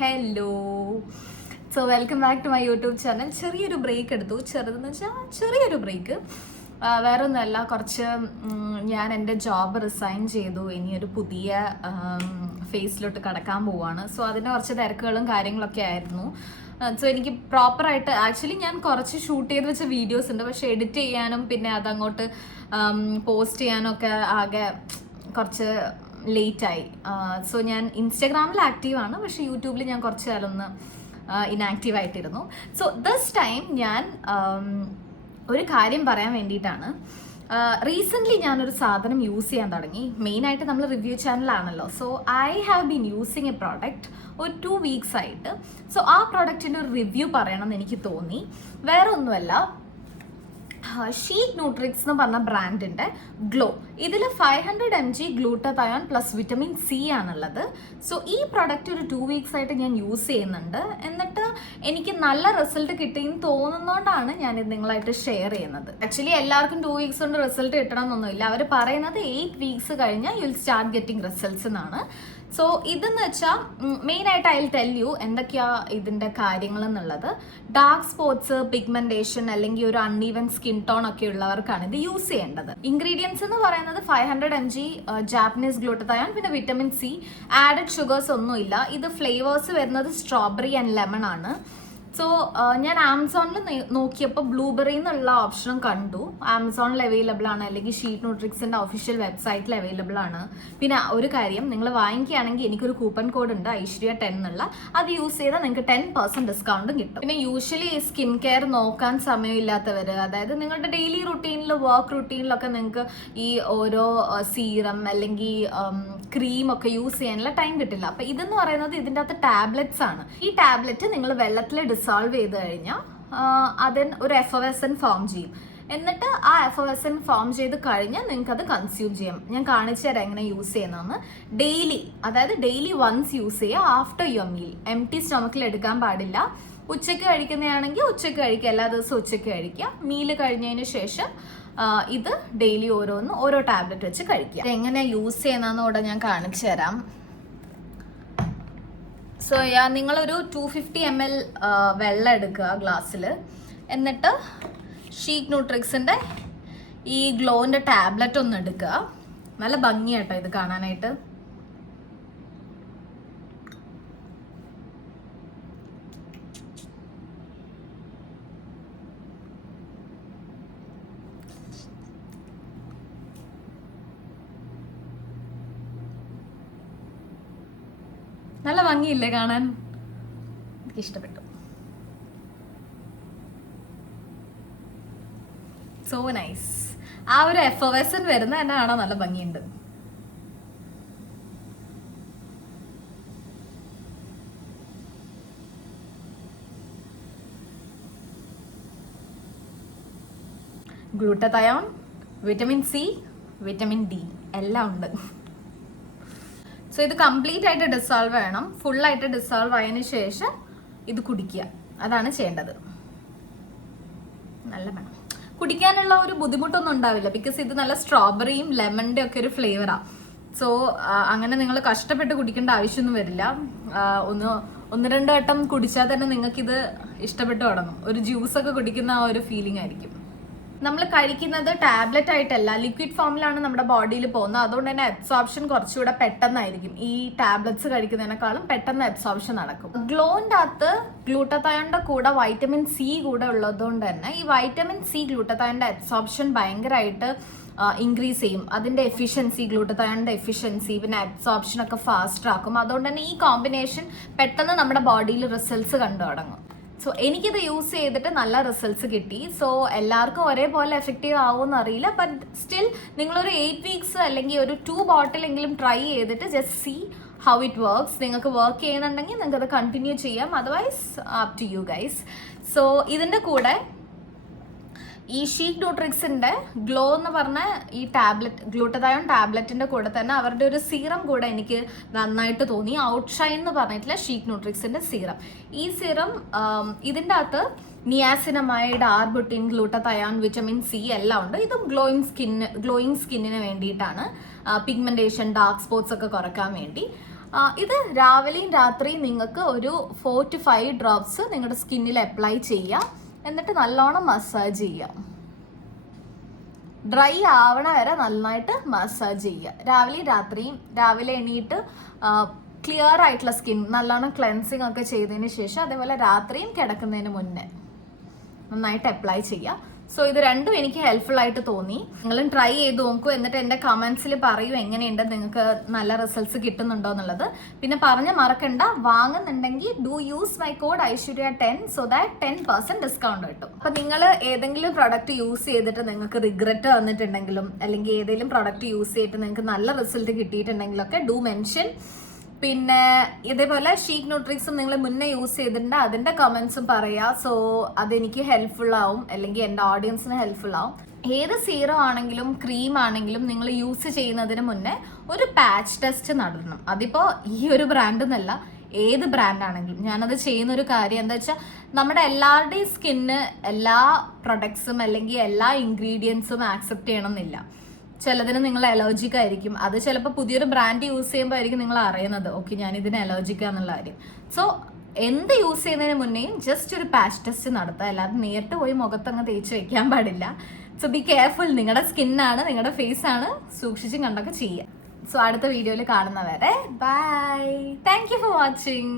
Hello. So welcome back to my YouTube channel. ചെറിയൊരു break എടുത്തു. ചെറുതെന്ന് വെച്ചാൽ ചെറിയൊരു ബ്രേക്ക്. വേറെ ഒന്നുമല്ല, കുറച്ച് ഞാൻ എൻ്റെ ജോബ് റിസൈൻ ചെയ്തു. ഇനിയൊരു പുതിയ ഫേസിലോട്ട് കടക്കാൻ പോവാണ്. സോ അതിൻ്റെ കുറച്ച് തിരക്കുകളും കാര്യങ്ങളൊക്കെ ആയിരുന്നു. സോ എനിക്ക് പ്രോപ്പറായിട്ട് ആക്ച്വലി ഞാൻ കുറച്ച് ഷൂട്ട് ചെയ്ത് വെച്ച വീഡിയോസ് ഉണ്ട്, പക്ഷെ എഡിറ്റ് ചെയ്യാനും പിന്നെ അതങ്ങോട്ട് പോസ്റ്റ് ചെയ്യാനും ഒക്കെ ആകെ കുറച്ച് ലേറ്റായി. സോ ഞാൻ ഇൻസ്റ്റഗ്രാമിൽ ആക്റ്റീവാണ്, പക്ഷെ യൂട്യൂബിൽ ഞാൻ കുറച്ച് കാലം ഒന്ന് ഇനാക്റ്റീവ് ആയിട്ടിരുന്നു. സോ ദിസ് ടൈം ഞാൻ ഒരു കാര്യം പറയാൻ വേണ്ടിയിട്ടാണ്. റീസെൻ്റ്ലി ഞാനൊരു സാധനം യൂസ് ചെയ്യാൻ തുടങ്ങി. മെയിനായിട്ട് നമ്മൾ റിവ്യൂ ചാനലാണല്ലോ. So I have been using a product ഒരു 2 weeks ആയിട്ട്. സോ ആ പ്രോഡക്റ്റിൻ്റെ ഒരു റിവ്യൂ പറയണമെന്ന് എനിക്ക് തോന്നി. വേറെ ഒന്നുമല്ല, ഷീറ്റ് ന്യൂട്രിക്സ് എന്ന് പറഞ്ഞ ബ്രാൻഡിൻ്റെ ഗ്ലോ. ഇതിൽ 500 mg ഗ്ലൂട്ടതയോൺ പ്ലസ് വിറ്റമിൻ സി ആണുള്ളത്. സോ ഈ പ്രൊഡക്റ്റ് ഒരു 2 weeks ആയിട്ട് ഞാൻ യൂസ് ചെയ്യുന്നുണ്ട്. എന്നിട്ട് എനിക്ക് നല്ല റിസൾട്ട് കിട്ടിയെന്ന് തോന്നുന്നതുകൊണ്ടാണ് ഞാനിത് നിങ്ങളായിട്ട് ഷെയർ ചെയ്യുന്നത്. ആക്ച്വലി എല്ലാവർക്കും 2 weeks കൊണ്ട് റിസൾട്ട് കിട്ടണമെന്നൊന്നുമില്ല. അവർ പറയുന്നത് 8 weeks കഴിഞ്ഞാൽ you will start getting results എന്നാണ്. സോ ഇതെന്ന് വെച്ചാൽ മെയിനായിട്ട് ഐ വിൽ ടെൽ യു എന്തൊക്കെയാ ഇതിൻ്റെ കാര്യങ്ങൾ എന്നുള്ളത്. ഡാർക്ക് സ്പോട്ട്സ്, പിഗ്മെന്റേഷൻ അല്ലെങ്കിൽ ഒരു അൺഈവൻ സ്കിൻ ടോൺ ഒക്കെ ഉള്ളവർക്കാണ് ഇത് യൂസ് ചെയ്യേണ്ടത്. ഇൻഗ്രീഡിയൻസ് എന്ന് പറയുന്നത് 500 mg ജാപ്പനീസ് ഗ്ലൂട്ടതയോൺ, പിന്നെ വിറ്റമിൻ സി. ആഡഡ് ഷുഗേഴ്സ് ഒന്നുമില്ല. ഇത് ഫ്ലേവേഴ്സ് വരുന്നത് സ്ട്രോബെറി ആൻഡ് ലെമൺ ആണ്. സോ ഞാൻ ആമസോണിൽ നോക്കിയപ്പോൾ ബ്ലൂബെറി എന്നുള്ള ഓപ്ഷനും കണ്ടു. ആമസോണിൽ അവൈലബിൾ ആണ്, അല്ലെങ്കിൽ ഷീറ്റ് ന്യൂട്രിക്സിൻ്റെ ഒഫീഷ്യൽ വെബ്സൈറ്റിൽ അവൈലബിൾ ആണ്. പിന്നെ ഒരു കാര്യം, നിങ്ങൾ വാങ്ങിക്കുകയാണെങ്കിൽ എനിക്കൊരു കൂപ്പൺ കോഡ് ഉണ്ട്, ഐശ്വര്യ10 എന്നുള്ള. അത് യൂസ് ചെയ്താൽ നിങ്ങൾക്ക് 10% ഡിസ്കൗണ്ടും കിട്ടും. പിന്നെ യൂഷ്വലി സ്കിൻ കെയർ നോക്കാൻ സമയമില്ലാത്തവർ, അതായത് നിങ്ങളുടെ ഡെയിലി റുട്ടീനിൽ വർക്ക് റുട്ടീനിലൊക്കെ നിങ്ങൾക്ക് ഈ ഓരോ സീറം അല്ലെങ്കിൽ ക്രീം ഒക്കെ യൂസ് ചെയ്യാനുള്ള ടൈം കിട്ടില്ല. അപ്പം ഇതെന്ന് പറയുന്നത് ഇതിൻ്റെ അകത്ത് ടാബ്ലറ്റ്സ് ആണ്. ഈ ടാബ്ലറ്റ് നിങ്ങൾ വെള്ളത്തിൽ ഡിസോൾവ് ചെയ്ത് കഴിഞ്ഞാൽ അതിന് ഒരു എഫവസൻ ഫോം ചെയ്യും. എന്നിട്ട് ആ എഫവസൻ ഫോം ചെയ്ത് കഴിഞ്ഞാൽ നിങ്ങൾക്ക് അത് കൺസ്യൂം ചെയ്യാം. ഞാൻ കാണിച്ചു തരാം എങ്ങനെ യൂസ് ചെയ്യുന്നതെന്ന്. ഡെയിലി, അതായത് ഡെയിലി വൺസ് യൂസ് ചെയ്യുക ആഫ്റ്റർ യുവർ മീൽ. എംപ്റ്റി സ്റ്റൊമക്കിൽ എടുക്കാൻ പാടില്ല. ഉച്ചയ്ക്ക് കഴിക്കുന്നതാണെങ്കിൽ ഉച്ചയ്ക്ക് കഴിക്കുക, എല്ലാ ദിവസവും ഉച്ചയ്ക്ക് കഴിക്കുക. മീൽ കഴിഞ്ഞതിന് ശേഷം ഇത് ഡെയിലി ഓരോ ടാബ്ലറ്റ് വെച്ച് കഴിക്കുക. എങ്ങനെ യൂസ് ചെയ്യുന്നതെന്ന് കൂടെ ഞാൻ കാണിച്ചു തരാം. സോ നിങ്ങളൊരു 250 ml വെള്ളം എടുക്കുക ഗ്ലാസ്സിൽ. എന്നിട്ട് ഷീറ്റ് ന്യൂട്രിക്സിൻ്റെ ഈ ഗ്ലോൻ്റെ ടാബ്ലറ്റ് ഒന്ന് എടുക്കുക. നല്ല ഭംഗിയാട്ടോ ഇത് കാണാനായിട്ട്. നല്ല ഭംഗിയില്ലേ കാണാൻ? എനിക്ക് ഇഷ്ടപ്പെട്ടു. So nice. ആ ഒരു എഫവസൻ വരുന്ന തന്നെ കാണാൻ നല്ല ഭംഗിയുണ്ട്. ഗ്ലൂട്ടതയോൺ, വിറ്റമിൻ സി, വിറ്റമിൻ ഡി എല്ലാം ഉണ്ട്. സോ ഇത് കംപ്ലീറ്റ് ആയിട്ട് ഡിസോൾവ് ചെയ്യണം. ഫുള്ളായിട്ട് ഡിസോൾവ് ആയതിനു ശേഷം ഇത് കുടിക്കുക. അതാണ് ചെയ്യേണ്ടത്. നല്ല വേണം. കുടിക്കാനുള്ള ഒരു ബുദ്ധിമുട്ടൊന്നും ഉണ്ടാവില്ല, ബിക്കോസ് ഇത് നല്ല സ്ട്രോബെറിയും ലെമണിൻ്റെ ഒക്കെ ഒരു ഫ്ലേവറാണ്. സോ അങ്ങനെ നിങ്ങൾ കഷ്ടപ്പെട്ട് കുടിക്കേണ്ട ആവശ്യമൊന്നും വരില്ല. ഒന്ന് രണ്ട് വട്ടം കുടിച്ചാൽ തന്നെ നിങ്ങൾക്കിത് ഇഷ്ടപ്പെട്ട് തുടങ്ങും. ഒരു ജ്യൂസൊക്കെ കുടിക്കുന്ന ആ ഒരു ഫീലിംഗ് ആയിരിക്കും. നമ്മൾ കഴിക്കുന്നത് ടാബ്ലറ്റ് ആയിട്ടല്ല, ലിക്വിഡ് ഫോമിലാണ് നമ്മുടെ ബോഡിയിൽ പോകുന്നത്. അതുകൊണ്ട് തന്നെ അബ്സോർപ്ഷൻ കുറച്ചുകൂടെ പെട്ടെന്നായിരിക്കും. ഈ ടാബ്ലറ്റ്സ് കഴിക്കുന്നതിനേക്കാളും പെട്ടെന്ന് അബ്സോർപ്ഷൻ നടക്കും. ഗ്ലോൻ്റെ അകത്ത് ഗ്ലൂട്ടതയോണിൻ്റെ കൂടെ വൈറ്റമിൻ സി കൂടെ ഉള്ളതുകൊണ്ട് തന്നെ ഈ വൈറ്റമിൻ സി ഗ്ലൂട്ടതയോണിൻ്റെ അബ്സോർപ്ഷൻ ഭയങ്കരമായിട്ട് ഇൻക്രീസ് ചെയ്യും. അതിൻ്റെ എഫിഷ്യൻസി, ഗ്ലൂട്ടതയോണിൻ്റെ എഫിഷ്യൻസി, പിന്നെ അബ്സോർപ്ഷൻ ഒക്കെ ഫാസ്റ്റർ ആക്കും. അതുകൊണ്ട് തന്നെ ഈ കോമ്പിനേഷൻ പെട്ടെന്ന് നമ്മുടെ ബോഡിയിൽ റിസൾട്ട്സ് കണ്ടു തുടങ്ങും. സോ എനിക്കിത് യൂസ് ചെയ്തിട്ട് നല്ല റിസൾട്ട്സ് കിട്ടി. സോ എല്ലാവർക്കും ഒരേപോലെ എഫക്റ്റീവ് ആവുമെന്ന് അറിയില്ല, ബട്ട് സ്റ്റിൽ നിങ്ങളൊരു 8 weeks അല്ലെങ്കിൽ ഒരു 2 ബോട്ടിലെങ്കിലും ട്രൈ ചെയ്തിട്ട് just see how it works. നിങ്ങൾക്ക് വർക്ക് ചെയ്യുന്നുണ്ടെങ്കിൽ നിങ്ങൾക്ക് അത് കണ്ടിന്യൂ ചെയ്യാം. Otherwise up to you guys. So ഇതിൻ്റെ കൂടെ ഈ ഷീറ്റ് ന്യൂട്രിക്സിൻ്റെ ഗ്ലോ എന്ന് പറഞ്ഞ ഈ ടാബ്ലറ്റ്, ഗ്ലൂട്ടതയോൺ ടാബ്ലറ്റിൻ്റെ കൂടെ തന്നെ അവരുടെ ഒരു സീറം കൂടെ എനിക്ക് നന്നായിട്ട് തോന്നി. ഔട്ട്ഷൈൻ എന്ന് പറഞ്ഞിട്ടുള്ള ഷീറ്റ് ന്യൂട്രിക്സിൻ്റെ സീറം. ഈ സീറം ഇതിൻ്റെ അകത്ത് നിയാസിനമൈഡ്, ആർബുട്ടിൻ, ഗ്ലൂട്ടതയോൺ, വിറ്റമിൻ സി എല്ലാം ഉണ്ട്. ഇതും ഗ്ലോയിങ് സ്കിന്നിന് വേണ്ടിയിട്ടാണ്. പിഗ്മെന്റേഷൻ, ഡാർക്ക് സ്പോട്ട്സ് ഒക്കെ കുറക്കാൻ വേണ്ടി. ഇത് രാവിലെയും രാത്രിയും നിങ്ങൾക്ക് ഒരു 4 to 5 ഡ്രോപ്സ് നിങ്ങളുടെ സ്കിന്നിൽ അപ്ലൈ ചെയ്യുക. എന്നിട്ട് നല്ലോണം മസാജ് ചെയ്യുക. ഡ്രൈ ആവണ വരെ നന്നായിട്ട് മസാജ് ചെയ്യുക. രാവിലെയും രാത്രിയും. രാവിലെ എണീറ്റ് ക്ലിയർ ആയിട്ടുള്ള സ്കിൻ നല്ലോണം ക്ലെൻസിങ് ഒക്കെ ചെയ്തതിന് ശേഷം അതേപോലെ രാത്രിയും കിടക്കുന്നതിന് മുന്നേ നന്നായിട്ട് അപ്ലൈ ചെയ്യുക. സോ ഇത് രണ്ടും എനിക്ക് ഹെൽപ്ഫുൾ ആയിട്ട് തോന്നി. നിങ്ങളും ട്രൈ ചെയ്ത് നോക്കൂ. എന്നിട്ട് എൻ്റെ കമൻസിൽ പറയൂ എങ്ങനെയുണ്ട്, നിങ്ങൾക്ക് നല്ല റിസൾട്ട്സ് കിട്ടുന്നുണ്ടോ എന്നുള്ളത്. പിന്നെ പറഞ്ഞ് മറക്കണ്ട, വാങ്ങുന്നുണ്ടെങ്കിൽ ഡു യൂസ് മൈ കോഡ് ഐശ്വര്യ10 സോ ദാറ്റ് 10% ഡിസ്കൗണ്ട് കിട്ടും. അപ്പം നിങ്ങൾ ഏതെങ്കിലും പ്രൊഡക്റ്റ് യൂസ് ചെയ്തിട്ട് നിങ്ങൾക്ക് റിഗ്രറ്റ് വന്നിട്ടുണ്ടെങ്കിലും അല്ലെങ്കിൽ ഏതെങ്കിലും പ്രൊഡക്റ്റ് യൂസ് ചെയ്തിട്ട് നിങ്ങൾക്ക് നല്ല റിസൾട്ട് കിട്ടിയിട്ടുണ്ടെങ്കിലൊക്കെ ഡു മെൻഷൻ. പിന്നെ ഇതേപോലെ ഷീക്ക് ന്യൂട്രിക്സും നിങ്ങൾ മുന്നേ യൂസ് ചെയ്തിട്ടുണ്ട്, അതിൻ്റെ കമൻസും പറയാം. സോ അതെനിക്ക് ഹെൽപ്ഫുൾ ആവും, അല്ലെങ്കിൽ എൻ്റെ ഓഡിയൻസിന് ഹെൽപ്ഫുൾ ആവും. ഏത് സീറോ ആണെങ്കിലും ക്രീം ആണെങ്കിലും നിങ്ങൾ യൂസ് ചെയ്യുന്നതിന് മുന്നേ ഒരു പാച്ച് ടെസ്റ്റ് നടത്തണം. അതിപ്പോൾ ഈ ഒരു ബ്രാൻഡ് എന്നല്ല, ഏത് ബ്രാൻഡാണെങ്കിലും ഞാനത് ചെയ്യുന്നൊരു കാര്യം എന്താ വെച്ചാൽ, നമ്മുടെ എല്ലാവരുടെയും സ്കിന്ന് എല്ലാ പ്രൊഡക്ട്സും അല്ലെങ്കിൽ എല്ലാ ഇൻഗ്രീഡിയൻസും ആക്സെപ്റ്റ് ചെയ്യണമെന്നില്ല. ചിലതിന് നിങ്ങൾ അലർജിക് ആയിരിക്കും. അത് ചിലപ്പോൾ പുതിയൊരു ബ്രാൻഡ് യൂസ് ചെയ്യുമ്പോൾ ആയിരിക്കും നിങ്ങൾ അറിയുന്നത് ഓക്കെ ഞാൻ ഇതിന് അലർജിക്കാന്നുള്ള കാര്യം. സോ എന്ത് യൂസ് ചെയ്യുന്നതിന് മുന്നേയും ജസ്റ്റ് ഒരു പാച്ച് ടെസ്റ്റ് നടത്തുക. അല്ലാതെ നേരിട്ട് പോയി മുഖത്തങ്ങ് തേച്ച് വെക്കാൻ പാടില്ല. So be careful. നിങ്ങളുടെ സ്കിന്നാണ്, നിങ്ങളുടെ ഫേസ് ആണ്, സൂക്ഷിച്ചും കണ്ടൊക്കെ ചെയ്യുക. സോ അടുത്ത വീഡിയോയിൽ കാണുന്നവരെ bye. Thank you for watching.